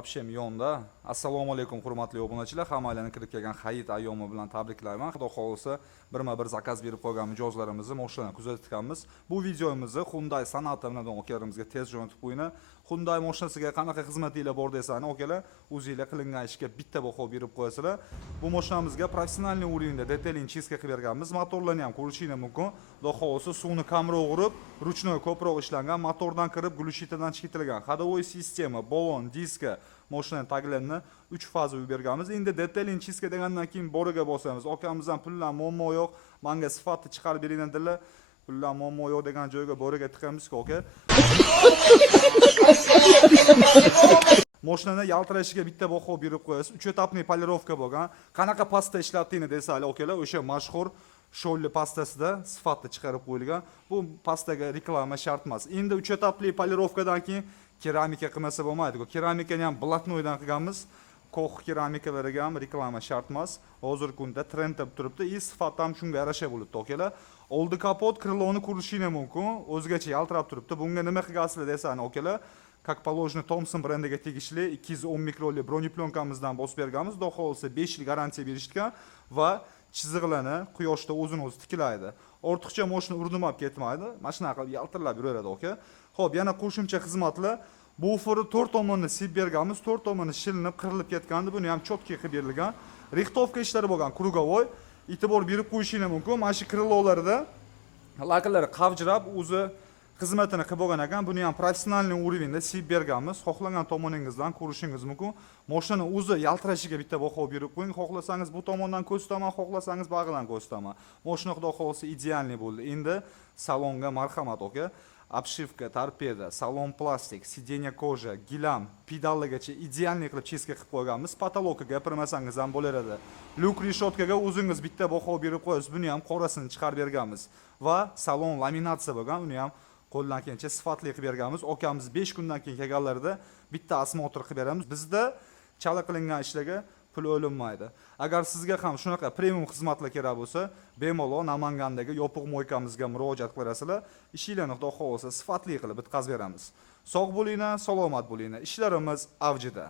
Vapshem yonda. Assalomu alaykum hurmatli obunachilar. Hammalarni kirib kelgan Hayit ayyomi bilan tabriklayman. Xudo xolisa birma-bir zakaz berib qo'ygan mijozlarimizni mashinalarni kuzatganmiz. Bu videomizni Hyundai Sonata bilan okarimizga tez jo'natib qo'ying. Hyundai mashinasiga qanaqa xizmatlar bor desani, okalar, o'zingizlar qilingan ishga bitta baho berib qo'yasizlar. Bu mashinamizga professional уровеньda detailing чистка qilib berganmiz. Motorlarni ham ko'rishingiz mumkin. Xudo xolisa suvni kamroq urib, ruchnoy ko'proq ishlangan, motordan kirib glushitadan chiqarilgan. Ходовой sistema, balon, diska mashinaning taglarini 3 faza berganmiz. Endi detailing чистка degandan keyin boriga bosamiz. Okamizdan pullar muammo yo'q. Menga sifatni chiqarib bering dedilar. Pullar muammo yo'q degan joyga boriga tiqamiz-ku, aka. Mashinani yaltirashiga bitta baho berib qo'yasiz. 3 etapli polirovka bo'lgan. Qanaqa pasta ishlatdingni desanglar, okalar, o'sha mashhur Sholli pastasida sifatni chiqarib qo'yilgan. Bu pastaga reklama shart emas. Endi 3 etapli polirovkadan keyin keramika qilmasa bo'lmaydi-ku. Keramikani ham blatnoydan qilganmiz. Ko'x keramikalariga ham reklama shart emas. Hozirgi kunda trendda turibdi. Sifat ham shunga yarasha bo'libdi, okalar. Oldi kapot kriloni ko'rishingiz mumkin. O'zgacha yaltirab turibdi. Bunga nima qilgasizlar desani, okalar? Как положено Thomson brendiga tegishli 210 mikroli broneplyonkamizdan bosib berganmiz. Xudo xolisa 5 yil garantiya berishgan va chiziqlarni quyoshda o'zini o'zi tiklaydi. Ortiqcha mashina urdimab ketmaydi. Mana shunaqa qilib yaltirlab yuraveradi, aka. Xo'p, yana qo'shimcha xizmatlar. Buferi 4 tomonni sib berganmiz, 4 tomoni shilinib, qirilib ketgandi. Buni ham cho'tki qilib berilgan. Rixtovka ishlari bo'lgan, krugovoy. E'tibor berib qo'yishingiz mumkin. Mana shu krilolarida laklari qavjirab, o'zi xizmatini qilib bo'lgan ekan. Buni ham professional уровеньda sib berganmiz. Xohlagan tomoningizdan ko'rishingiz mumkin. Mashina o'zi yaltirashiga bitta baho berib qo'ying. Xohlasangiz bu tomondan ko'rsataman, xohlasangiz bag'idan ko'rsataman. Mashina xudo xolisa idealniy bo'ldi. Endi salonga marhamat, aka. Обшивка, torpeda, salon plastik, сиденье koja, gilam, pedallagacha idealniy qilib chizga qilib qo'yganmiz. Patologga gapirmasangiz ham bo'laradi. Lyuk reshotkaga o'zingiz bitta baho berib qo'yasiz. Buni ham qorasini chiqarib berganmiz. Va salon laminatsiya bo'lgan, uni ham qo'ldan kelgancha sifatli qilib berganmiz. Okamiz 5 kundan keyin kelganlarida bitta osmotr qilib beramiz. Bizda chala qilingan ishlarga pul o'linmaydi. Agar sizga ham shunaqa premium xizmatlar kerak bo'lsa, bemalol Namangandagi yopiq mo'ykamizga murojaat qilasizlar. Ishinglarni xudo xolisa sifatli qilib bitkazib beramiz. Sog' bo'linglar, salomat bo'linglar. Ishlarimiz avjida.